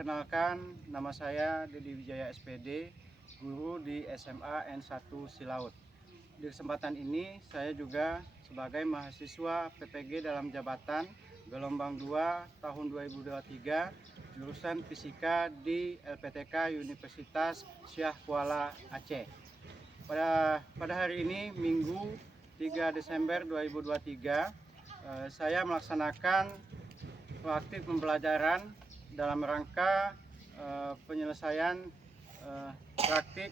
Perkenalkan, nama saya Dedi Wijaya SPD, guru di SMA N1 Silaut. Di kesempatan ini saya juga sebagai mahasiswa PPG dalam jabatan gelombang 2 tahun 2023 jurusan Fisika di LPTK Universitas Syah Kuala Aceh. Pada hari ini Minggu 3 Desember 2023 saya melaksanakan praktik pembelajaran dalam rangka penyelesaian praktik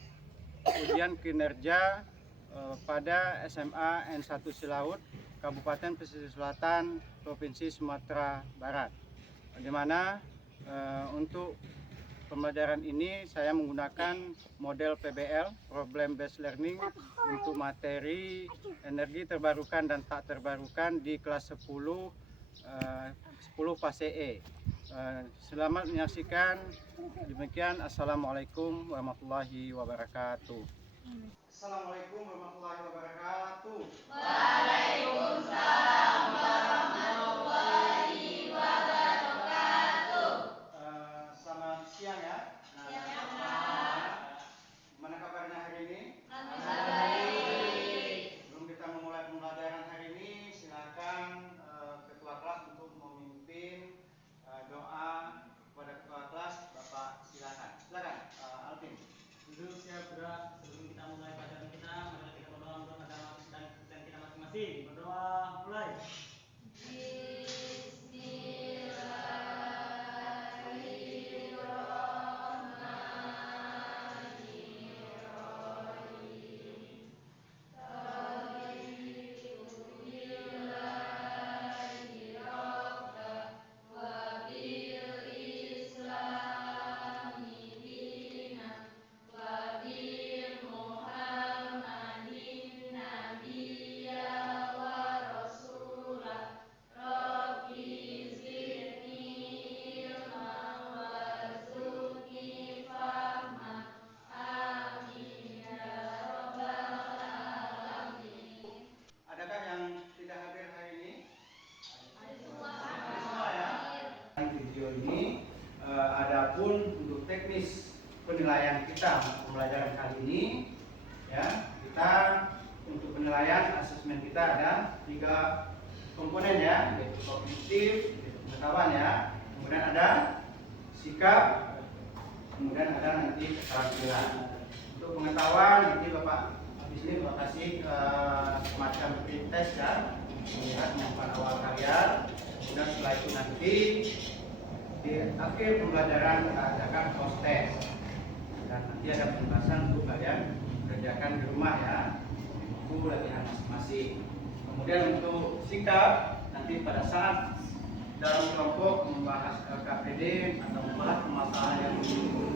ujian kinerja pada SMA N1 Silaut, Kabupaten Pesisir Selatan, Provinsi Sumatera Barat. Di mana untuk pembelajaran ini saya menggunakan model PBL, Problem Based Learning, untuk materi energi terbarukan dan tak terbarukan di kelas 10 fase E. Selamat menyaksikan. Demikian, Assalamualaikum warahmatullahi wabarakatuh. Assalamualaikum warahmatullahi wabarakatuh. Waalaikumsalam warahmatullahi wabarakatuh. Selamat siang ya. Siang, Pak. Gimana kabarnya hari ini? Baik. Sebelum kita memulai pembelajaran hari ini, silakan ketua kelas untuk memimpin doa kepada ketua kelas. Bapak silakan Alvin. Duduk siap gerak. Sebelum kita mulai pelajaran kita, mari kita berdoa menurut agama dan kepercayaan kita masing-masing. Berdoa mulai. Adakah yang tidak hadir hari ini? Ada semua ya. Video ini adapun untuk teknis penilaian kita pembelajaran kali ini ya, kita untuk penilaian asesmen kita ada 3 komponen ya, yaitu kognitif, yaitu pengetahuan ya, kemudian ada sikap, kemudian ada nanti keterampilan. Untuk pengetahuan nanti Bapak di sini Bapak kasih semacam tes ya, melihat kemampuan awal kalian. Kemudian setelah itu nanti di akhir pembelajaran kita adakan post test, dan nanti ada penjelasan untuk kalian kerjakan di rumah ya, buku latihan masing-masing. Kemudian untuk sikap, nanti pada saat dalam kelompok membahas KPD atau membahas permasalahan yang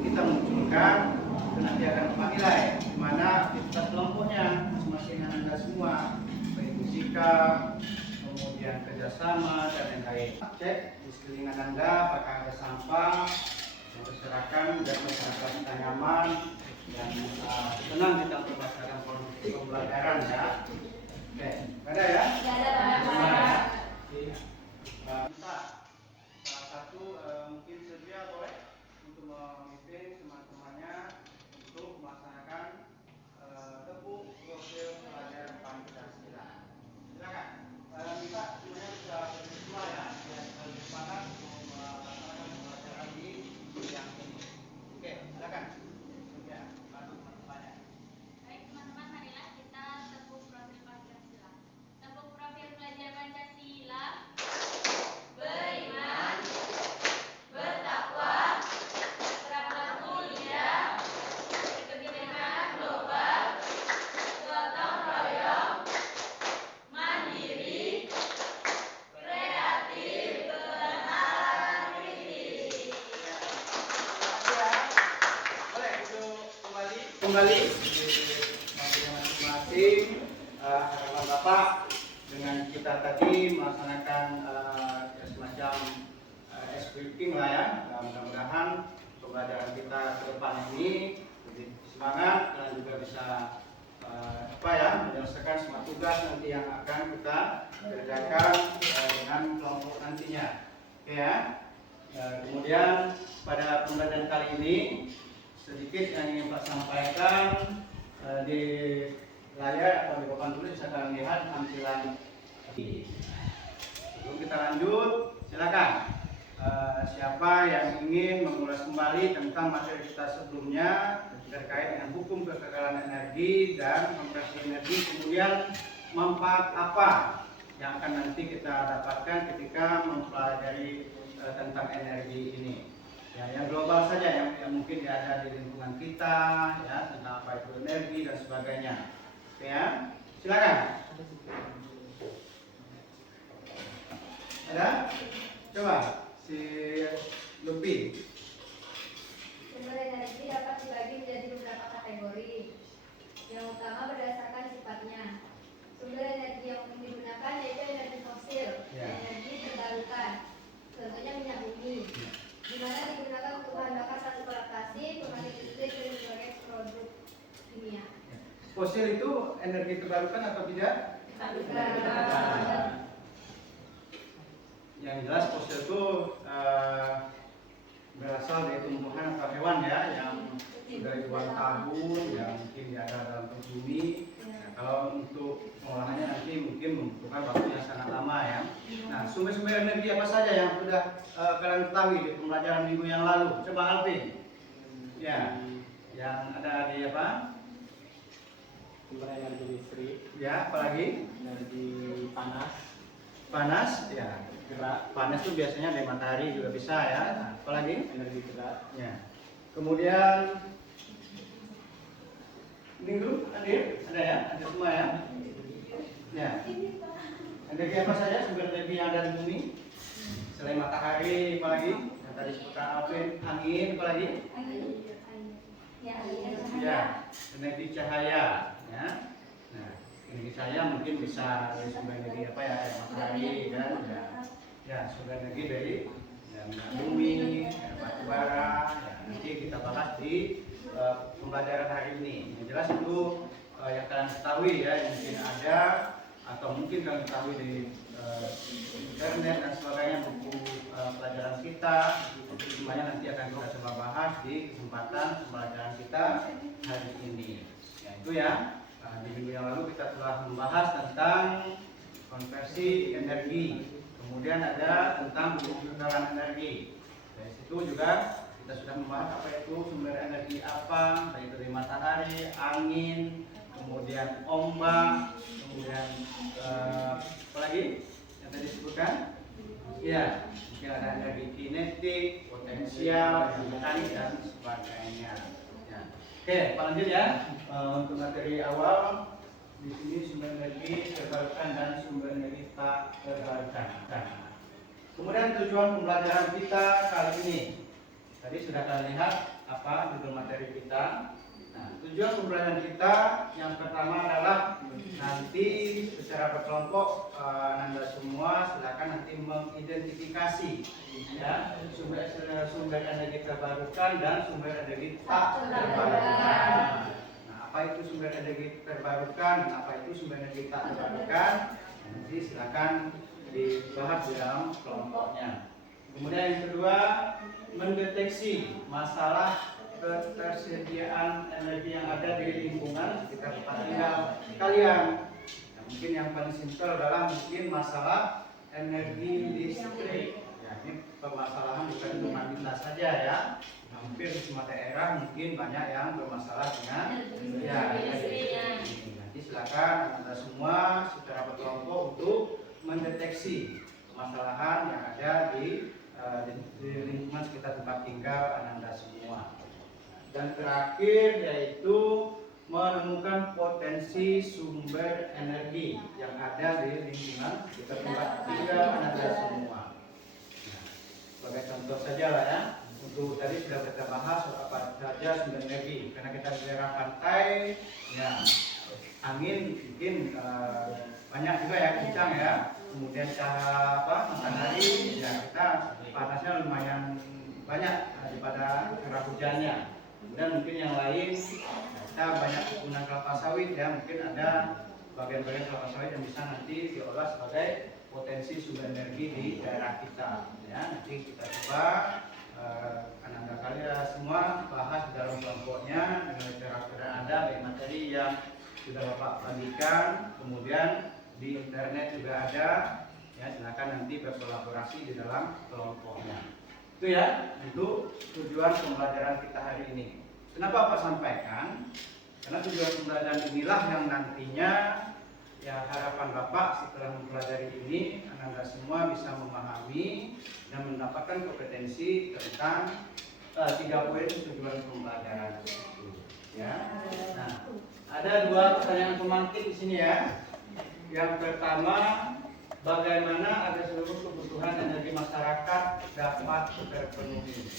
kita munculkan, itu nanti akan menilai di mana aktivitas kelompoknya masing-masing Anda semua, baik sikap, kemudian kerjasama dan lain-lain. Cek di sekeliling Anda apakah ada sampah yang berserakan dan masyarakat kita nyaman dan tenang kita untuk melaksanakan pembelajaran ya. Oke, ada ya? Ada. Kita salah satu mungkin Sylvia boleh untuk memimpin teman-temannya untuk melaksanakan tepuk profil pelajaran Pancasila. Silakan. Kita semuanya sudah berjumpa ya, dan sepakat untuk melaksanakan pelajaran di yang ini. Oke, silakan. Sylvia, bantu teman-temannya. Baik teman-teman, marilah kita tepuk profil Pancasila. Tepuk profil pelajar Pancasila. Beriman, bertakwa, berakhlak mulia, berkebinekaan global, gotong royong, mandiri, kreatif, bernalar kritis. Boleh itu kembali di masing-masing. Harapan Bapak dengan kita tadi melaksanakan semacam scripting lah ya. Mudah-mudahan pembelajaran kita ke depan ini lebih semangat dan juga bisa menyelesaikan semua tugas nanti yang akan kita kerjakan dengan kelompok nantinya. Oke ya. Kemudian pada pembelajaran kali ini sedikit yang ingin Pak sampaikan di layar atau di papan tulis bisa kalian lihat tampilan ini. Sebelum kita lanjut, silakan siapa yang ingin mengulas kembali tentang materi kita sebelumnya terkait dengan hukum kekekalan energi dan konversi energi, kemudian manfaat apa yang akan nanti kita dapatkan ketika mempelajari tentang energi ini. Ya, yang global saja, yang mungkin ada di lingkungan kita, ya, tentang apa itu energi dan sebagainya. Oke, ya, silakan. Ada? Coba si Lupi. Sumber energi dapat dibagi menjadi beberapa kategori. Yang utama berdasarkan sifatnya. Sumber energi yang umum digunakan yaitu energi fosil, energi terbarukan. Contohnya minyak bumi, di mana digunakan untuk bahan bakar transportasi, pembangkit listrik dan sebagai produk kimia. Fosil itu energi terbarukan atau tidak? Terbarukan. Yang jelas fosil itu berasal dari tumbuhan atau hewan ya, yang sudah ribuan tahun, yang mungkin ada dalam perut bumi. Nah, kalau untuk pengolahannya nanti mungkin membutuhkan waktu yang sangat lama ya. Nah, sumber-sumber energi apa saja yang sudah kalian ketahui di pembelajaran minggu yang lalu? Coba Alvin. Ya, yang ada di apa? Sumber energi listrik, Ya, apalagi? energi panas, Panas, ya. gerak, Panas itu biasanya dari matahari juga bisa ya. Nah, apalagi? energi gerak, Ya. Kemudian ini dulu, hadir, ada ya, ada semua ya. Ya. Energi apa saja sumber energi yang ada di bumi? Selain matahari, apalagi? Yang tadi sebutkan Alvin, angin, apalagi? Ya, energi cahaya. Ya. Nah, energi cahaya mungkin bisa dari sumber energi apa ya? Kayak matahari kan? Ya. Ya, sumber energi dari bumi, batu bara. Ya, nanti kita bahas di pembelajaran hari ini. Yang jelas itu yang kalian ketahui ya, yang mungkin ada atau mungkin kalian ketahui di internet dan sebagainya, buku pelajaran kita. Semuanya nanti akan kita coba bahas di kesempatan pembelajaran kita hari ini. Ya, itu ya. Di minggu yang lalu kita telah membahas tentang konversi energi. Kemudian ada tentang kekekalan energi. Dari situ juga kita sudah membahas apa itu sumber energi apa, baik dari matahari, angin, kemudian ombak, kemudian apa lagi yang tadi disebutkan? Ya, mungkin ada energi kinetik, potensial, mekanik dan sebagainya. Ya. Oke, Pak lanjut ya. Untuk materi awal di sini sumber energi terbarukan dan sumber energi tak terbarukan. Kemudian tujuan pembelajaran kita kali ini. Tadi sudah kalian lihat apa judul materi kita. Nah, tujuan pembelajaran kita yang pertama adalah nanti secara berkelompok Anda semua silakan nanti mengidentifikasi ya sumber energi terbarukan dan sumber energi tak terbarukan. Apa itu sumber energi terbarukan dan apa itu sumber energi tak terbarukan, nanti silakan dibahas di dalam kelompoknya. Kemudian yang kedua, mendeteksi masalah ketersediaan energi yang ada di lingkungan sekitar tempat tinggal kalian. Nah, mungkin yang paling simpel adalah mungkin masalah energi listrik. Ya, ini permasalahan bukan cuma kita saja ya. Hampir di semua daerah mungkin banyak yang bermasalah dengan energi. Nanti silakan Anda semua secara berkelompok untuk mendeteksi permasalahan yang ada di lingkungan sekitar tempat tinggal Anda semua. Dan terakhir yaitu menemukan potensi sumber energi yang ada di lingkungan sekitar tempat tinggal Anda semua. Nah, sebagai contoh saja lah ya. Untuk tadi sudah kita bahas apa saja sumber energi. Karena kita di daerah pantai, ya angin mungkin banyak juga ya, kencang ya. Kemudian matahari, ya kita panasnya lumayan banyak daripada curah hujannya. Kemudian mungkin yang lain kita banyak penggunaan kelapa sawit ya, mungkin ada bagian-bagian kelapa sawit yang bisa nanti diolah sebagai potensi sumber energi di daerah kita. Ya, nanti kita coba Anda kalian semua bahas di dalam kelompoknya dengan literatur Anda, baik materi yang sudah Bapak bagikan, kemudian di internet juga ada. Ya, silakan nanti berkolaborasi di dalam kelompoknya. Itu ya, itu tujuan pembelajaran kita hari ini. Kenapa Pak sampaikan? Karena tujuan pembelajaran inilah yang nantinya ya harapan Bapak setelah mempelajari ini Anda semua bisa memahami dan mendapatkan kompetensi tentang 3 poin tujuan pembelajaran itu. Ya. Nah, ada 2 pertanyaan pemantik di sini ya. Yang pertama, bagaimana agar seluruh kebutuhan energi masyarakat dapat terpenuhi.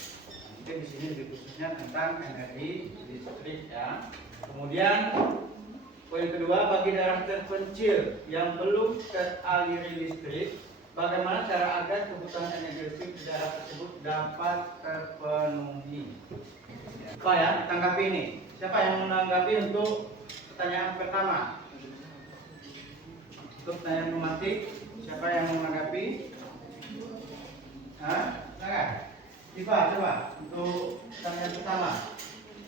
Mungkin di sini lebih khususnya tentang energi listrik ya. Kemudian poin kedua, bagi daerah terpencil yang belum teraliri listrik, bagaimana cara agar kebutuhan energi listrik di daerah tersebut dapat terpenuhi. Pak ya, tanggapi ini. Siapa yang menanggapi untuk pertanyaan pertama? Untuk pertanyaan pemantik, siapa yang menanggapi? Hah? Silakan. Iva, coba untuk pertanyaan pertama.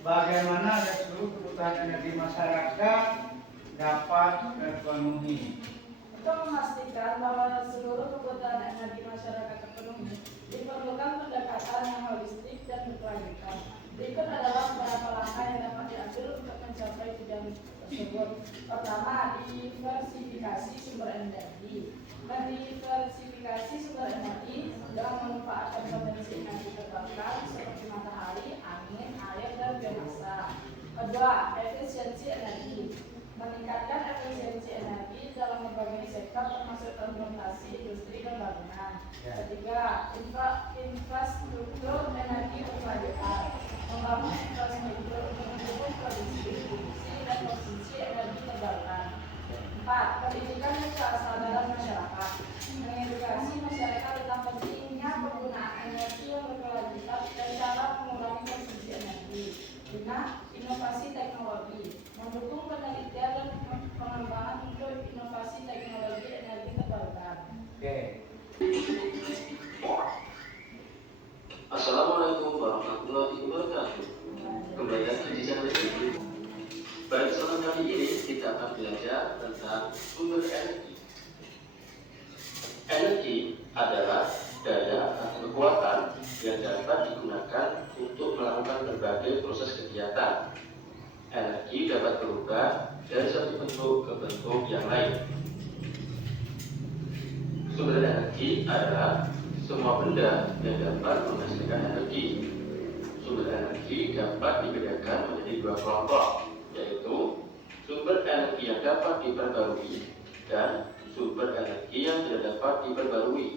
Bagaimana agar seluruh kebutuhan energi masyarakat dapat terpenuhi? Untuk memastikan bahwa seluruh kebutuhan energi masyarakat terpenuhi, diperlukan pendekatan yang holistik dan berkelanjutan. Berikut adalah beberapa langkah yang dapat diambil untuk mencapai tujuan tersebut. Pertama, diversifikasi sumber energi. Mendiversifikasi sumber energi dengan memanfaatkan potensi energi terbarukan seperti matahari, angin, air, dan biomasa. Kedua, efisiensi energi. Meningkatkan efisiensi energi dalam berbagai sektor termasuk transportasi, industri, dan bangunan. Ketiga, infrastruktur energi berkelanjutan. Membangun infrastruktur untuk mendukung produksi dan konsumsi energi terbarukan. 4. Pendidikan dan kesadaran masyarakat. Mengedukasi masyarakat tentang pentingnya penggunaan energi yang berkelanjutan dan cara mengurangi konsumsi energi. 5. Inovasi teknologi. Mendukung penelitian dan pengembangan untuk inovasi teknologi energi terbarukan. Oke. Assalamualaikum warahmatullahi wabarakatuh. Kembali lagi di channel ini. Pada kesempatan kali ini kita akan belajar tentang sumber energi. Energi adalah daya atau kekuatan yang dapat digunakan untuk melakukan berbagai proses kegiatan. Energi dapat berubah dari satu bentuk ke bentuk yang lain. Sumber energi adalah semua benda yang dapat menghasilkan energi. Sumber energi dapat dibedakan menjadi 2 kelompok, yaitu sumber energi yang dapat diperbarui dan sumber energi yang tidak dapat diperbarui.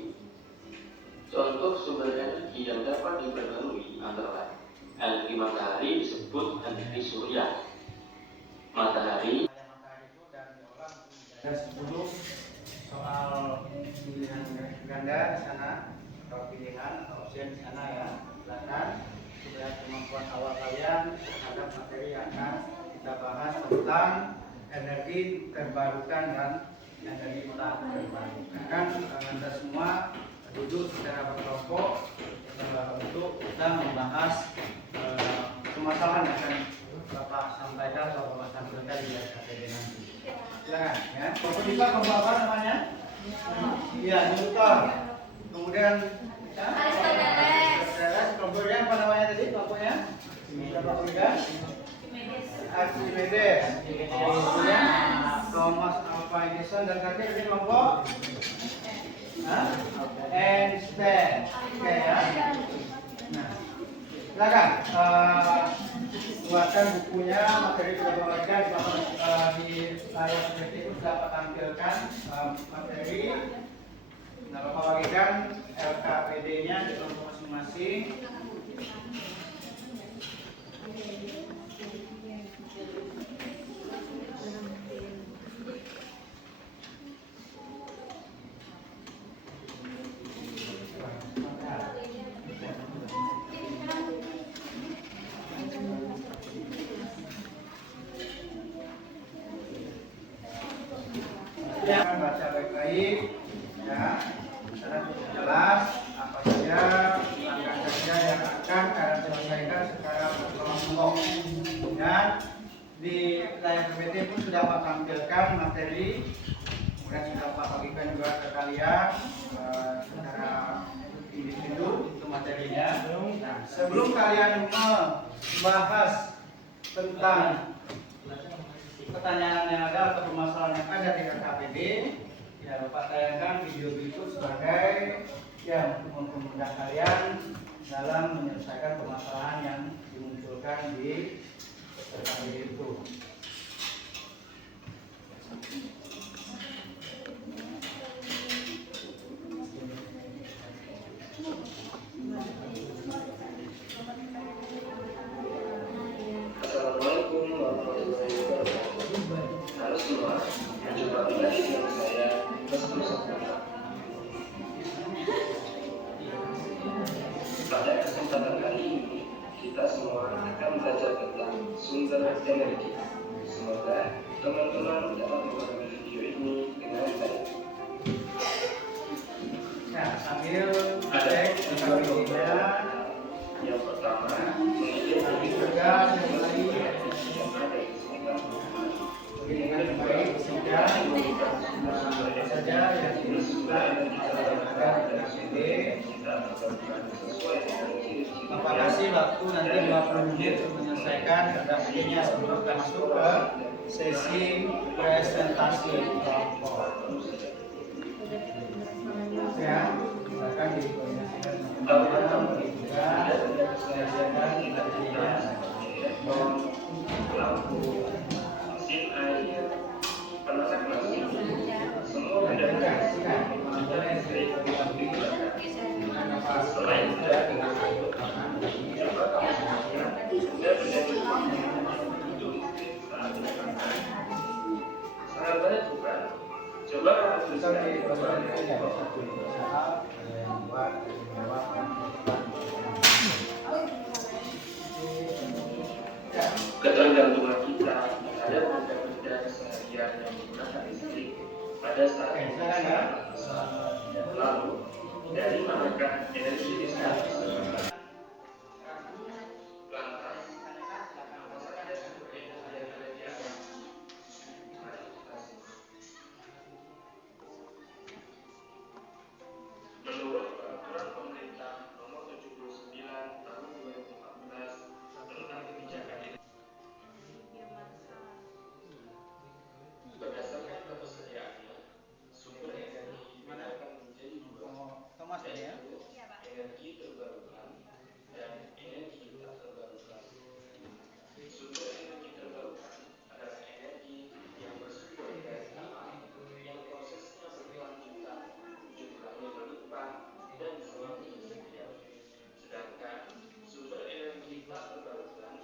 Contoh sumber energi yang dapat diperbarui antara lain energi matahari disebut energi surya. Matahari itu dan diolah ada 10 soal pilihan ganda di sana atau pilihan atau opsi di sana ya. Silakan supaya kemampuan awal kalian terhadap materi yang akan kita bahas tentang energi terbarukan dan energi tak terbarukan. Kan Anda semua duduk secara berkelompok untuk kita membahas permasalahan yang akan Bapak sampaikan atau Bapak sampaikan di KTD nanti. Silakan ya. Kelompok kita kelompok apa namanya? Iya, Newton. Kemudian Aristoteles. Kelompoknya apa namanya tadi? Kelompoknya? Archimedes. Kemudian Thomas Alva Edison dan terakhir ini kelompok Einstein. Oke ya. Nah, silakan buatkan bukunya, materi sudah bagikan di layar seperti itu sudah Bapak tampilkan materi. Nah, Bapak bagikan LKPD-nya di kelompok masing-masing. Baca baik-baik Ya, karena cukup jelas apa saja langkah kerja yang akan kalian selesaikan secara berkelompok. Dan di layar PPT pun sudah Pak tampilkan materi, kemudian sudah Pak bagikan juga ke kalian secara individu itu materinya. Nah, sebelum kalian membahas tentang pertanyaan yang ada atau permasalahan yang ada di KKPD, ya Bapak tayangkan video berikut sebagai ya untuk mempermudah kalian dalam menyelesaikan permasalahan yang dimunculkan di KKPD itu. Assalamualaikum warahmatullahi wabarakatuh. Halo semua, jumpa lagi dengan saya Restu Sofana. Pada kesempatan kali ini, kita semua akan belajar tentang sumber energi. Semoga teman-teman dapat memahami video ini dengan baik. Nah, sambil Ada cek videonya, yang pertama, nanti juga mulai dengan baik sehingga apa saja yang diusulkan ada di KKPD. Bapak kasih waktu nanti 20 menit untuk menyelesaikan KKPD-nya sebelum kita masuk ke sesi presentasi kelompok. Ya, silakan dikoordinasikan dengan teman-teman juga menyelesaikan KKPD-nya. lampu, mesin air, penanak nasi, semua benda listrik digunakan. Selain itu, coba kamu perhatikan benda-benda di rumah untuk listrik saat digunakan. Sangat banyak bukan? Coba kamu tuliskan di bawah ketergantungan kita terhadap benda-benda keseharian yang menggunakan listrik pada saat lalu dari manakah energi listrik disalurkan? Lantas, apa saja sumber energi yang ada di alam? Mari kita simak. Menurut peraturan pemerintah nomor 79 tahun 2014 tentang kebijakan energi, berdasarkan ketersediaannya, sumber energi dibedakan menjadi dua, Thomas ya. yaitu energi terbarukan dan energi tak terbarukan. Sumber energi terbarukan adalah energi yang bersumber dari alam yang prosesnya berkelanjutan, jumlahnya berlimpah dan selalu tersedia. Sedangkan sumber energi tak terbarukan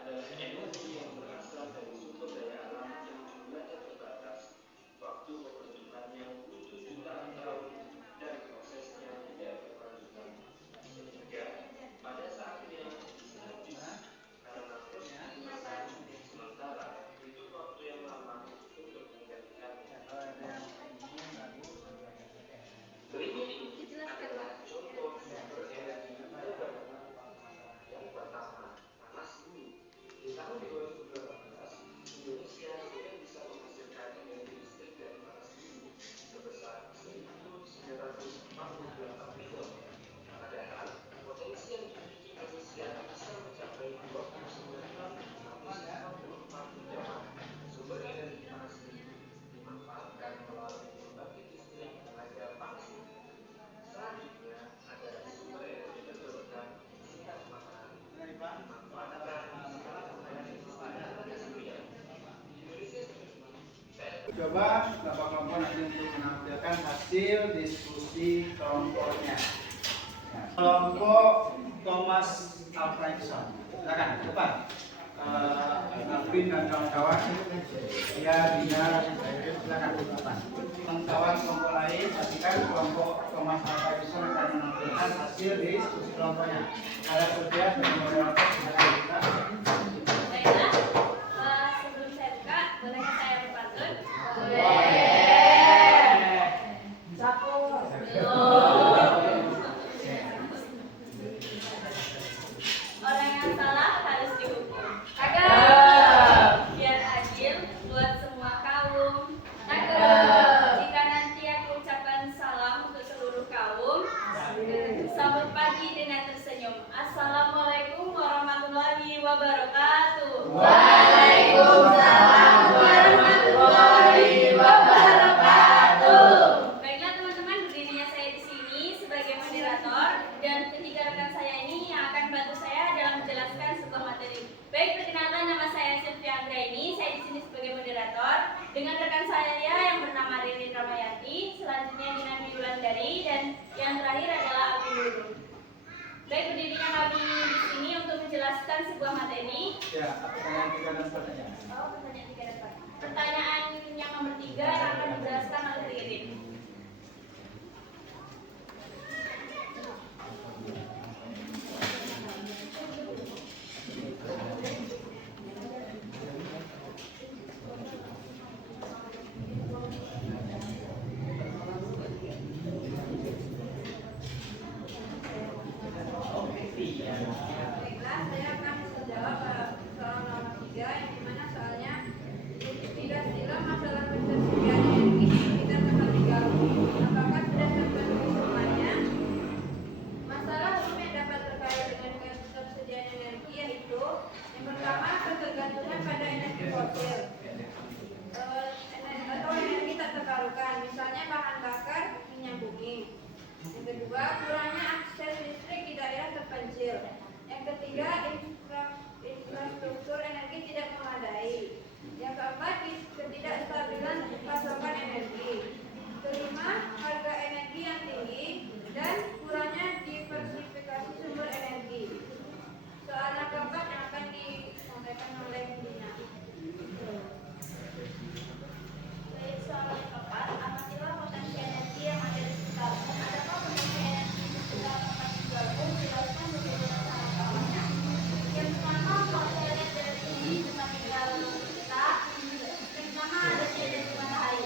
adalah energi yang berasal dari sumber daya alam yang jumlahnya terbatas, waktu pembentukannya butuh jutaan tahun, dan prosesnya tidak berkelanjutan. Sehingga pada saatnya bisa habis karena terus digunakan, sementara butuh waktu yang lama untuk menggantikannya. Berikut ini adalah contoh sumber energi terbarukan. Yang pertama, panas bumi. Di tahun 2018, Indonesia sudah bisa menghasilkan energi listrik dari panas bumi sebesar 1.948 megawatt. Padahal potensi yang dimiliki Indonesia bisa mencapai 29.144 megawatt. Sumber energi panas bumi dimanfaatkan melalui pembangkit listrik tenaga panas bumi. Selanjutnya ada sumber energi terbarukan sinar matahari. Dimanfaatkan tenaga surya. Di Indonesia sendiri, Coba Bapak kelompok nanti untuk menampilkan hasil diskusi kelompoknya. Ya. Kelompok Thomas Alfredson. Silakan ke depan. Alvin dan kawan-kawan. Ya, Dina, silakan ke depan. Kawan-kawan kelompok lain, pastikan kelompok Thomas Alfredson akan menampilkan hasil diskusi kelompoknya. Ada Sofia dan moderator, silakan kita. Baiklah, sebelum saya buka, boleh saya berpantun? Satu dengan rekan saya yang bernama Ririn Ramayati, selanjutnya Dinami Wulandari, dan yang terakhir adalah Abi Nurul. Baik, berdirinya kami di sini untuk menjelaskan sebuah materi. Ya, pertanyaan 3 dan pertanyaan. Oh, pertanyaan 3 dan 4. Pertanyaan yang nomor 3 akan dijelaskan oleh Ririn. Baiklah, saya akan menjawab soal nomor 3 yang dimana soalnya tidak sila masalah ketersediaan energi di sekitar tempat tinggal. Apakah sudah terpenuhi semuanya? Masalah umum yang dapat terkait dengan ketersediaan energi yaitu yang pertama ketergantungan pada energi fosil atau energi tak terbarukan, misalnya bahan bakar minyak bumi. Yang kedua, kurangnya akses listrik di daerah terpencil. Yang ketiga, infrastruktur energi tidak memadai. Yang keempat, ketidakstabilan pasokan energi. Kelima, harga energi yang tinggi dan kurangnya diversifikasi sumber energi. Soal yang keempat yang akan disampaikan oleh Dina. Baik, soal yang keempat, amatilah potensi energi yang ada di sekitarmu. Adakah potensi energi di sekitar tempat tinggalmu? Jelaskan bagaimana cara mengolahnya. Yang pertama, kalau saya lihat dari tempat tinggal kita, yang pertama ada energi matahari.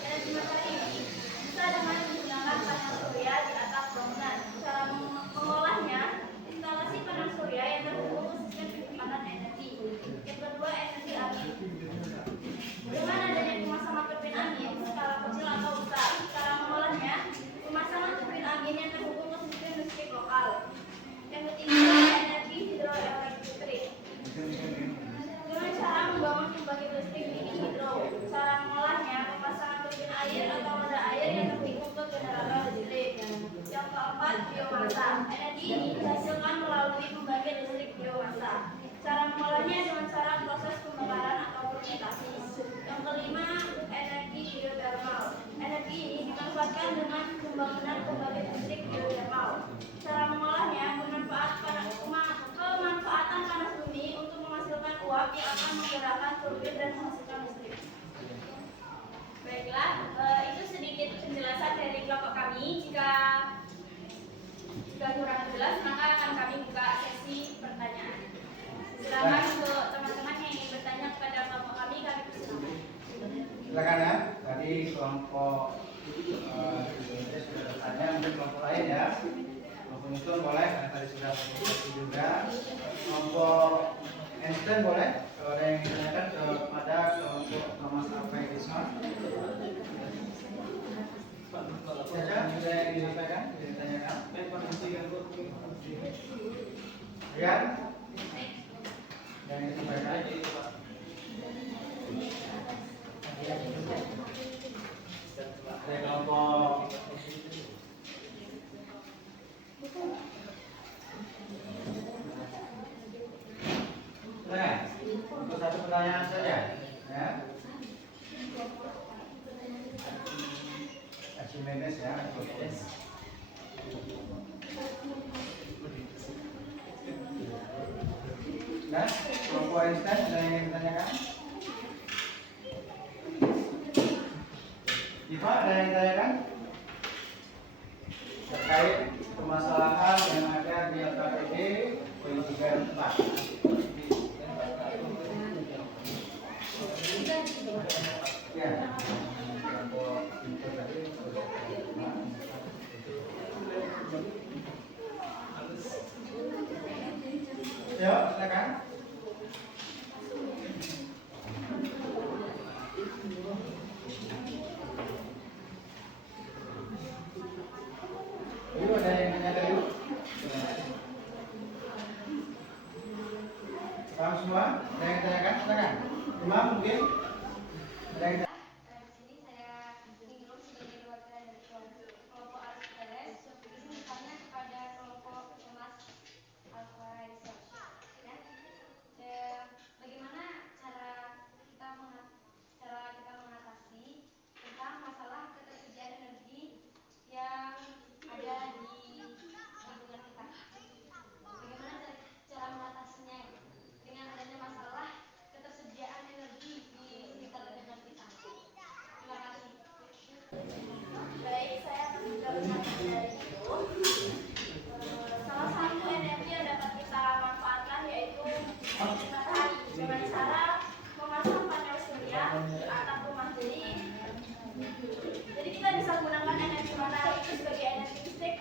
Energi matahari ini bisa dengan menggunakan panel surya di atap bangunan. Cara mengolahnya, instalasi panel surya yang terhubung ke sistem penyimpanan energi. Yang kedua, energi angin. Dengan adanya pemasangan turbin angin skala kecil atau besar, cara mengolahnya, pemasangan turbin angin yang terhubung ke sistem listrik lokal. Yang ketiga, energi hidroelektrik. Dengan cara membangun pembangkit listrik mini hidro, cara mengolahnya, pemasangan turbin air atau roda air yang terhubung ke generator listrik. Yang keempat, biomasa. Energi ini dihasilkan melalui pembangkit listrik biomasa. Cara mengolahnya dengan cara proses pembakaran atau fermentasi. Yang kelima, energi geotermal. Energi ini dimanfaatkan dengan pembangunan pembangkit listrik geotermal. Cara mengolahnya pemanfaatan panas bumi untuk menghasilkan uap yang akan menggerakkan turbin dan menghasilkan listrik. Baiklah, itu sedikit penjelasan dari kelompok kami. Jika kurang jelas, maka akan kami buka sesi pertanyaan. Silakan untuk teman-teman yang ingin bertanya kepada kelompok kami persilakan. Silakan ya. Tadi kelompok sudah bertanya, mungkin kelompok lain ya. Kelompok Newton boleh, karena tadi sudah berkomunikasi juga. Kelompok Einstein boleh, kalau ada yang ingin ditanyakan kepada kelompok Thomas Alva Edison. Saja, ada yang ingin disampaikan, ditanyakan. Ya. Yang disampaikan. Ada kelompok untuk satu pertanyaan saja, ya. Archimedes ya. Nah, kelompok Einstein ada yang ingin ditanyakan? Diva, ada yang ditanyakan? Terkait permasalahan yang ada di LKPD poin 3 dan 4. Ya. Ya, silakan. Ayo, ada yang nanya tadi? Paham semua? Ada yang tanyakan? Silakan. Imam mungkin? Ada yang Di sini saya Ningrum sebagai perwakilan dari kelompok Aristoteles. Di sini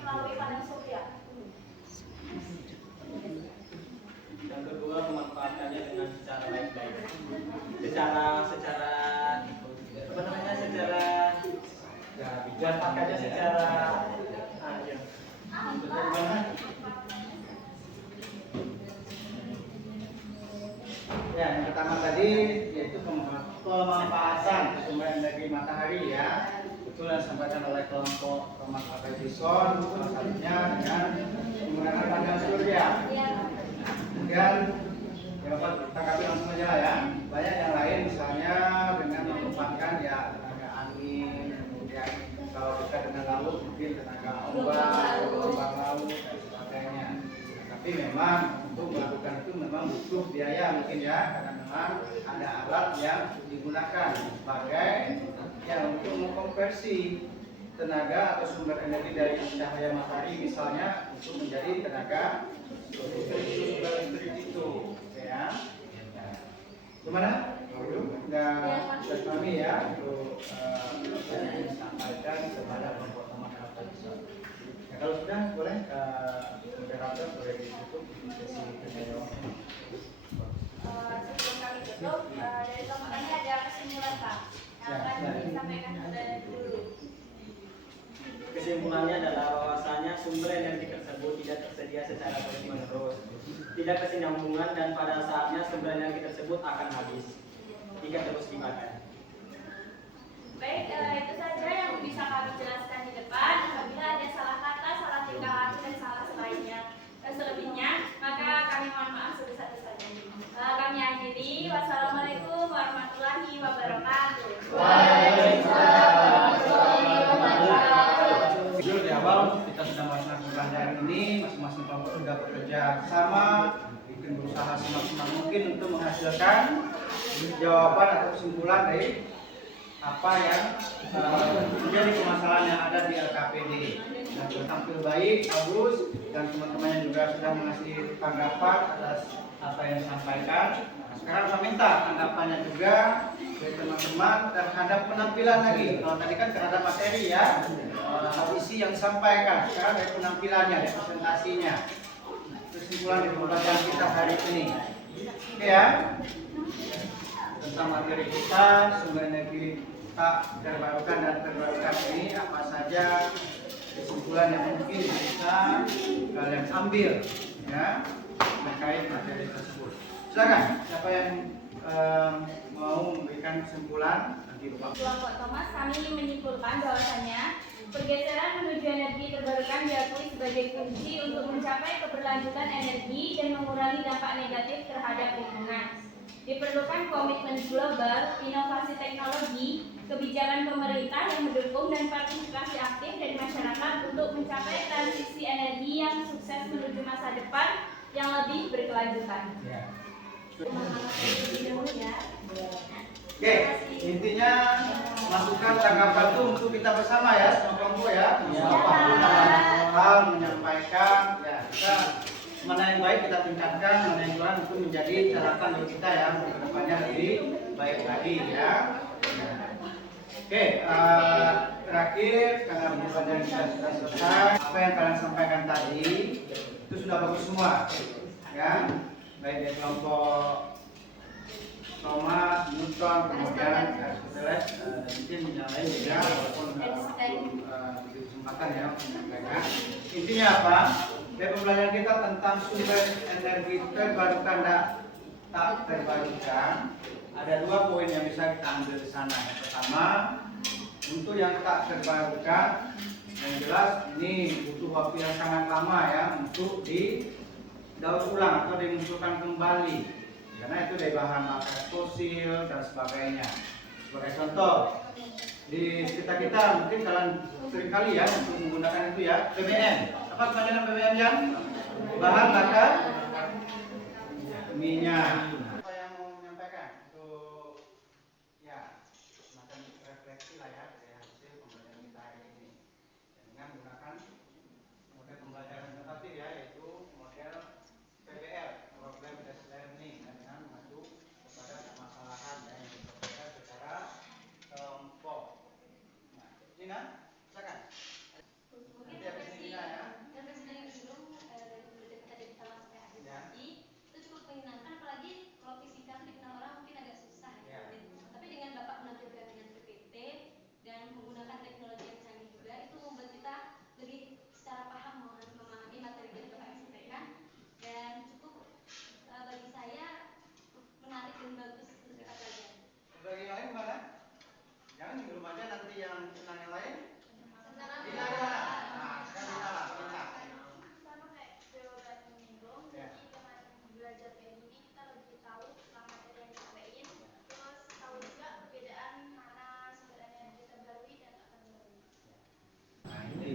melalui panel surya. Yang kedua, memanfaatkannya dengan secara baik-baik. Secara manfaatkannya secara Ya, yang pertama tadi yaitu pemanfaatan sumber energi matahari ya. Itu yang disampaikan oleh kelompok Thomas Alva Edison, salah satunya dengan menggunakan panel surya. Kemudian ya Bapak tanggapi langsung saja ya. Banyak yang lain misalnya dengan memanfaatkan ya tenaga angin, kemudian kalau dekat dengan laut mungkin tenaga ombak, gelombang laut dan sebagainya. Tapi memang untuk melakukan itu memang butuh biaya mungkin ya, karena memang ada alat yang digunakan sebagai yang untuk mengkonversi tenaga atau sumber energi dari cahaya matahari misalnya untuk menjadi tenaga sumber listrik itu ya. Gimana? Sudah kami ya untuk sampaikan kepada kelompok teman Alfa. Ya, kalau sudah boleh moderator boleh ditutup sesi pertemuan. Sebelum kami tutup, dari kelompok kami ada kesimpulan Pak yang akan disampaikan oleh dulu. kesimpulannya adalah bahwasanya sumber energi tersebut tidak tersedia secara terus-menerus, tidak kesinambungan, dan pada saatnya sumber energi tersebut akan habis jika terus dipakai. Baik, itu saja yang bisa kami jelaskan di depan. Apabila ada salah kata, salah tingkah laku, dan salah lainnya dan selebihnya, maka kami mohon maaf sebesar-besarnya. Kami akhiri. Wassalamualaikum warahmatullahi wabarakatuh. Waalaikumsalam warahmatullahi wabarakatuh. Jujur di awal kita sudah melaksanakan pembelajaran ini, masing-masing kelompok sudah bekerja sama, bikin berusaha semaksimal mungkin untuk menghasilkan jawaban atau kesimpulan dari apa yang menjadi permasalahan yang ada di LKPD. Dan tampil baik, bagus, dan teman-temannya juga sudah mengasih tanggapan atas apa yang disampaikan. Nah, sekarang saya minta tanggapannya juga dari teman-teman terhadap penampilan lagi. Kalau tadi kan terhadap materi ya, isi yang disampaikan. Sekarang dari penampilannya, dari presentasinya, kesimpulan dari pembelajaran kita hari ini. Oke ya, tentang materi kita, sumber energi tak terbarukan dan terbarukan ini apa saja kesimpulan yang mungkin bisa kalian ambil ya terkait materi tersebut. Silakan, siapa yang mau memberikan kesimpulan nanti Bapak. Kelompok Thomas, kami menyimpulkan bahwasanya pergeseran menuju energi terbarukan diakui sebagai kunci untuk mencapai keberlanjutan energi dan mengurangi dampak negatif terhadap lingkungan. Diperlukan komitmen global, inovasi teknologi, kebijakan pemerintah yang mendukung, dan partisipasi aktif dari masyarakat untuk mencapai transisi energi yang sukses menuju masa depan yang lebih berkelanjutan. Ya. Ya. Oke, intinya masukan tanggapan itu untuk kita bersama ya, semua kelompok ya. Apapun hal menyampaikan, ya kita mana yang baik kita tingkatkan, mana yang kurang itu menjadi catatan bagi kita ya, untuk kedepannya lebih baik lagi ya. Oke, terakhir karena pembelajaran kita sudah selesai, apa yang kalian sampaikan tadi itu sudah bagus semua, ya, baik dari kelompok Thomas, Newton, kemudian Aristoteles, dan mungkin yang lain juga, walaupun diberi kesempatan ya untuk menyampaikan. Intinya apa? Dari pembelajaran kita tentang sumber energi terbarukan dan tak terbarukan, ada dua poin yang bisa kita ambil di sana. Yang pertama, untuk yang tak terbarukan, yang jelas ini butuh waktu yang sangat lama ya untuk didaur ulang atau dimunculkan kembali, karena itu dari bahan bakar fosil dan sebagainya. Sebagai contoh, di sekitar kita mungkin kalian sering kali ya untuk menggunakan itu ya BBM. Apa kepanjangan BBM yang bahan bakar minyak. Apa yang mau menyampaikan untuk ya semacam refleksi lah ya dari hasil pembelajaran kita hari ini dengan menggunakan model pembelajaran tentatif ya, yaitu model PBL, Problem Based Learning, dengan mengacu kepada permasalahan yang diselesaikan secara kelompok. Nah, Nina, silakan. Nanti habis ini Nina ya.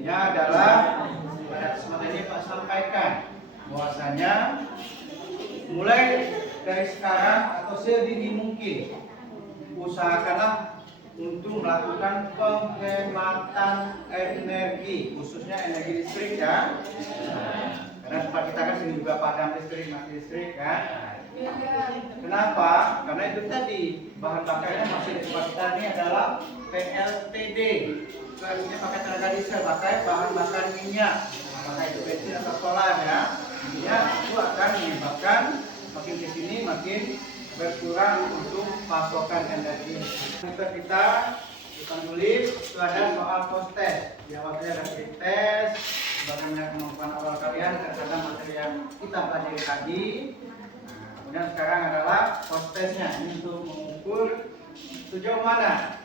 Intinya adalah pada kesempatan ini Pak sampaikan bahwasanya mulai dari sekarang atau sedini mungkin usahakanlah untuk melakukan penghematan energi, khususnya energi listrik ya. Karena tempat kita kan sini juga padam listrik, mati listrik kan. Kenapa? Karena itu tadi bahan bakarnya masih di tempat kita ini adalah PLTD. Selanjutnya pakai tenaga diesel, pakai bahan bakar minyak, apakah itu bensin atau solar ya. Intinya itu akan menyebabkan makin ke sini makin berkurang untuk pasokan energi. Kita tulis itu ada soal post test. Di awalnya ada tes, bagaimana kemampuan awal kalian terhadap materi yang kita pelajari tadi. Nah, kemudian sekarang adalah post testnya, ini untuk mengukur sejauh mana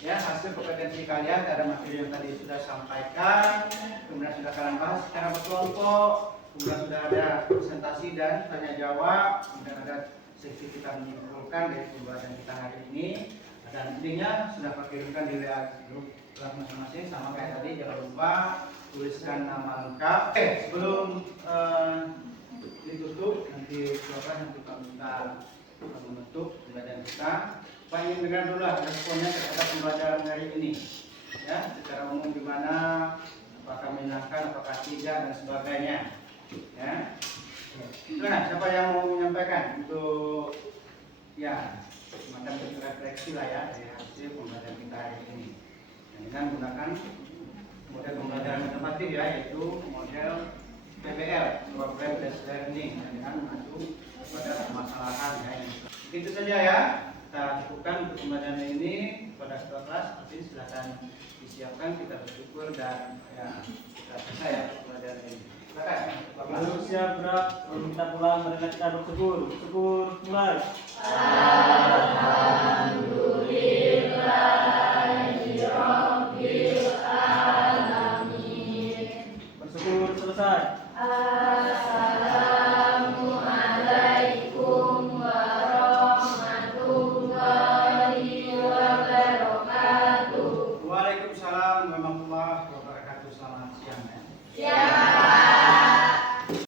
ya hasil kompetensi kalian terhadap materi yang tadi sudah sampaikan, kemudian sudah kalian bahas secara berkelompok, kemudian sudah ada presentasi dan tanya jawab, kemudian ada sesi kita menyimpulkan dari pembelajaran kita hari ini. Dan intinya sudah kirimkan di WA grup kelas masing-masing sama kayak tadi. Jangan lupa tuliskan nama lengkap. Sebelum ditutup nanti silakan untuk kita menutup pembelajaran kita. Pak ingin dengar dulu responnya terhadap pembelajaran hari ini. Ya, secara umum gimana? Apakah menyenangkan, apakah tidak dan sebagainya. Ya. Nah, siapa yang mau menyampaikan untuk ya semacam refleksi lah ya dari hasil pembelajaran kita hari ini. Yang dengan menggunakan model pembelajaran matematik ya, yaitu model PBL, Problem Based Learning, dengan mengacu pada permasalahan ya. Itu saja ya. Kita cukupkan untuk pembelajaran ini pada ketua kelas. Nanti silakan disiapkan, kita bersyukur dan ya kita selesai ya pembelajaran ini. Untuk siap gerak, meminta pulang mereka kita bersyukur. Syukur mulai. Alhamdulillahirabbil alamin. Bersyukur selesai. Assalamualaikum warahmatullahi wabarakatuh. Waalaikumsalam warahmatullahi wabarakatuh. Selamat siang ya.